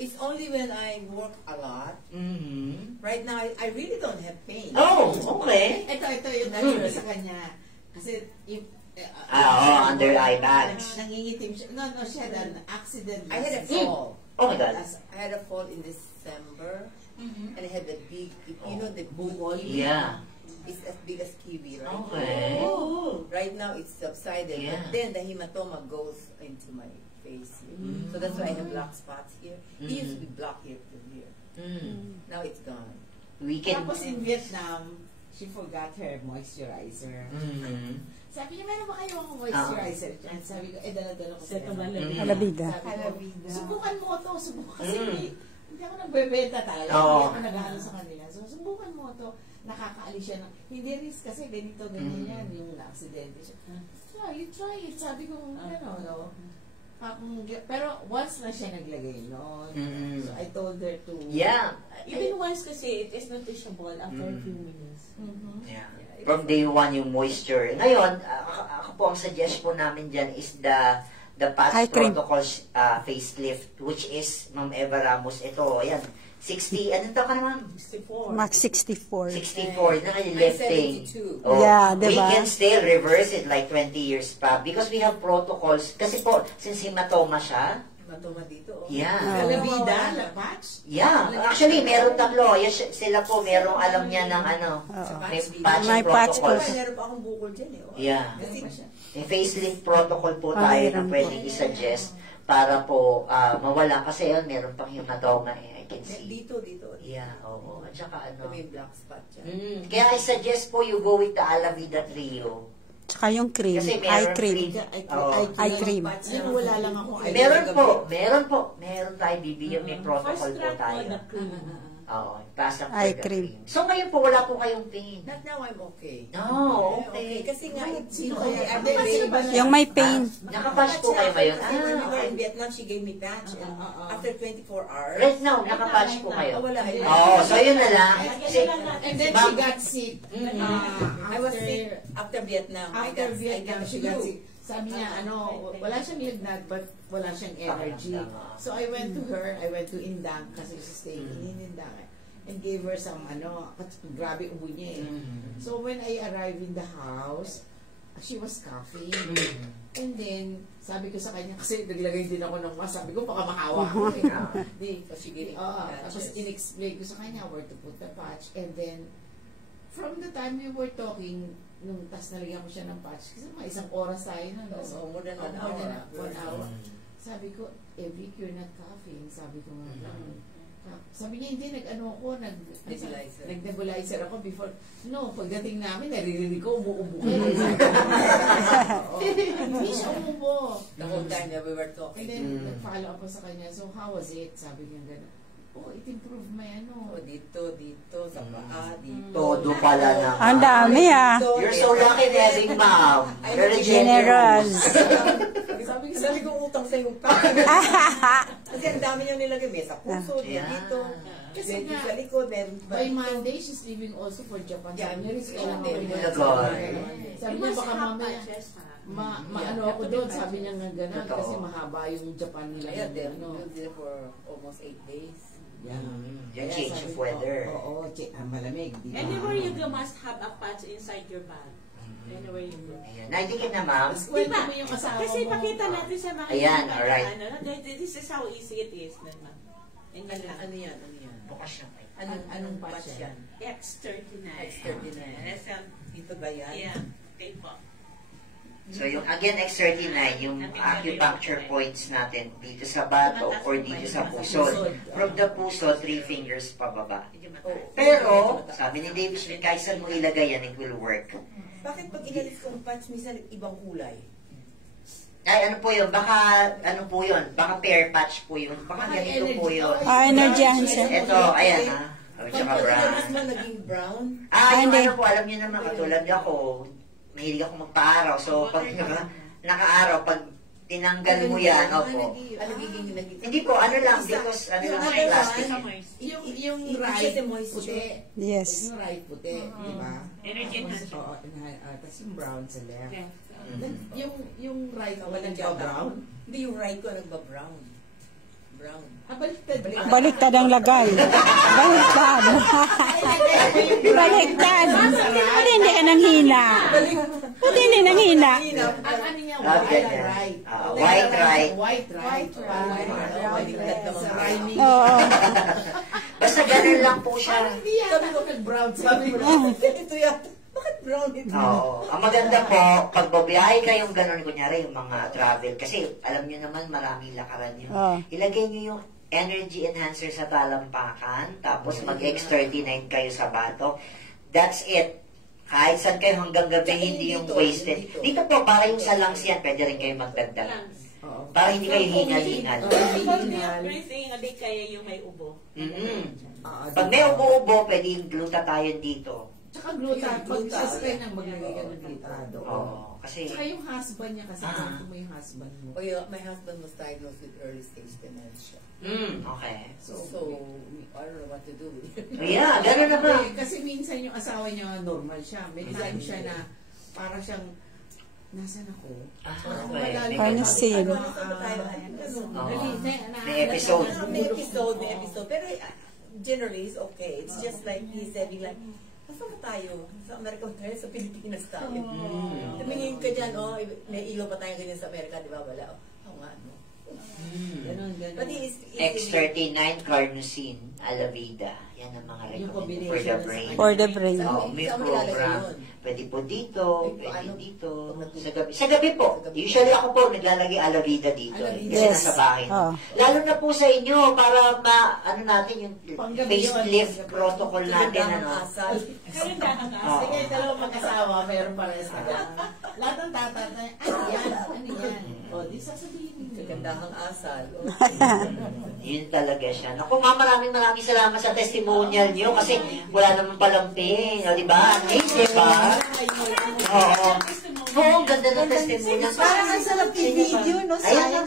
It's only when I work a lot. Right now, I really don't have pain. Oh, okay. Ito yung natural sa kanya. Kasi yung... under eye bags. Nangingitim siya. No, she had an accident. I had a fall. Oh my God. I had a fall in December. And I had a big, you know, the bukol. Yeah. It's as big as kiwi, right? Okay. Right now, it's subsided. Yeah. But then the hematoma goes into my face here. So that's why I have black spots here. It used to be black here to here. Now it's gone. We can... Tapos in Vietnam, she forgot her moisturizer. Sabi niya, meron ba kayong moisturizer dyan? Sabi ko, dala-dala ko sa Halabida. Subukan mo to, subukan. Kasi hindi ako nagbebenta talaga. Hindi ako nag-ano sa kanila. So, subukan mo to. Nakakaalis siya ng, hindi risk kasi ganito, ganyan yan, yung na-aksidente siya. Try it. Sabi ko, no. Pero once na siya naglagay noon, so I told her to... Yeah. Even once kasi, it is noticeable after a few minutes. Yeah. From day one, yung moisture. Ngayon, ako po, ang suggest po namin dyan is the past protocols facelift, which is, Ma'am Eva Ramos, ito, ayan, 60, anong taon ka naman? 64. Max 64. 64, na lifting. Oh, yeah, we diba? can still reverse it like 20 years pa because we have protocols. Kasi po, since hematoma siya, hematoma dito. yeah. Alabida, la patch? Yeah. Actually, meron tatlo. Yes, sila po, merong alam niya ng ano, may patching protocols. Meron pa akong bukol dyan eh. Yeah. May facelift protocol po tayo na pwedeng i-suggest para po mawala kasi yun, meron pang hematoma eh. I can see. Dito. Yeah, oo. At saka ano. May black spot dyan. Kaya I-suggest po you go with the Alavida Trio. Tsaka yung cream. Kasi Eye cream. Eye cream. Yun, wala lang ako. Meron po. Meron tayo bibigyan. May protocol po tayo. Oo, pasok Eye cream. So ngayon po, wala po kayong pain. Not now, I'm okay. Oh, okay. Kasi nga, Yung may pain. Nakapatch po kayo ngayon? When we were in Vietnam, she gave me patch. After 24 hours. Right now, nakapatch po kayo? Wala. So yun na lang. And then she got sick. I was sick after Vietnam. After Vietnam, she got sick. Sabi niya, wala siyang lagnat, but wala siyang energy. So I went to her, I went to Indang, kasi she's staying in Indang, and gave her some, grabe ubo niya eh. So when I arrived in the house, she was coughing. And then, sabi ko sa kanya, kasi naglagay din ako ng mask, sabi ko, baka makawa ko eh. Tapos in-explain ko sa kanya where to put the patch, and then, from the time we were talking, nung tas nalagyan ko siya ng patch, kasi mga isang oras tayo na. More than 1 hour. 1 hour. Sabi ko, Vic, you're not coughing. Sabi ko nga, sabi niya, hindi, nag-nebulizer ako before. No, pagdating namin, naririnig ko, umuubo ka. Hindi siya umubo. The whole time that we were talking. And then, nag-follow up sa kanya, so how was it? Sabi niya gano'n. It improved my dito, sa paa, dito. Todo pala na. Ang dami You're so lucky having mom. Very generous. Sabi ko utang sa yung paa. Kasi ang dami niyang nilagay. May sa puso, dito. Kasi nga, sa likod, by Monday, she's leaving also for Japan. Sabi niya, risk kailangan ko rin. Sabi niya, baka mamaya, maano ako doon. Sabi niya nga gano'n, kasi mahaba yung Japan nila. Yeah, they're there for almost 8 days. Yung change of weather. Oo, malamig. Anywhere you go, must have a patch inside your bag. Anywhere you go. Ayan. Naitigin na, ma'am. Diba? Kasi pakita natin sa mga ayan, alright. This is how easy it is. Ano yan? Bukas yung anong patch yan? X39. X39. Dito ba yan? Yeah. Okay po. So, yung again, X39, yung acupuncture points natin dito sa bato or dito sa puso. From the puso, 3 fingers pababa. Pero, sabi ni David Smith, kahit saan mo ilagay yan, it will work. Bakit pag inalis kong patch, minsan ibang kulay? Ay, ano po yun? Baka, Baka pear patch po yun. Baka ganito po yun. Energy siya. Ito, ayan ha. Tsaka brown. Pag inalis mo naging brown? Yung ano po, alam niyo naman, katulad ako, mahilig ako magpa-araw. So, pag naka-araw, pag tinanggal mo yan, opo. Hindi po, ano lang, because, plastic. Yung right puti. Yes. Yung right puti, di ba? Oo, tapos yung brown sa left. Yung right ko nagba-brown? Hindi, yung right ko nagba-brown. brown. Baliktad ang lagay. Baliktad. Baliktad. Pati hindi ka nang hina. Pati hindi nang hina. Ang ano niya, Ganyan. White right. White right. Sa rhyming. Oo. Basta ganun lang po siya. Hindi yata ako nag-brown. Sabi mo, Ito yata. Bakit brown ito? Oo. Ang maganda po, pag babiyahe kayong ganun, kunyari yung mga travel, kasi alam nyo naman maraming lakaran yun. Oo. Ilagay nyo yung energy enhancer sa talampakan, tapos mag-X39 kayo sa bato. That's it. Kahit saan kayo hanggang gabi, hindi yung wasted. Dito po, para yung sa lungs yan, pwede rin kayo magdagdag. Para hindi kayo hingal-hingal. Breathing, hindi kaya yung may ubo. Pag may ubo-ubo, pwede yung glutathione dito. Tsaka gluta. Pag-suspend na maglagay ka ng glutado. Oo. Kasi, Tsaka yung husband niya, kasi kung mo yung husband mo. Oh, my husband was diagnosed with early stage dementia. okay. So I don't know what to do with it. Yeah, gano'n na ba? Kasi minsan yung asawa niya normal siya. May time siya na para siyang nasan ako? Parang sin. May episode. May episode. Pero generally, it's okay. It's just like he said, like, saan ba tayo? Sa Amerika tayo, sa Pilipinas tayo. Tumingin ka dyan, may ilaw pa tayo ganyan sa Amerika, di ba? Wala. Oo nga, no? Ganon. But X39, carnosine, alavida. Yan ang mga recommended for the brain. For the brain. May Saan mo program. ilalagay yun? Pwede po dito, pwede dito. Sa gabi. Sa gabi po. Usually ako po naglalagay alavida dito. Kasi Yes. nasa bahay. Oh. Lalo na po sa inyo para ano natin yung facelift protocol natin. Ano. asal. Kaya nakakasa. Oo. Sige, dalawang mag-asawa, mayroon pa rin sa lahat ng tatatay, ano yan? O, di sasabihin mo. Kagandahang asal. Yun talaga siya. Naku, maraming salamat sa testimonial niyo kasi wala naman palang pain. O, diba? Amazing, diba? Oo. Oo, ang ganda ng testimonial. Parang ang sarap i-video, no? Ayan,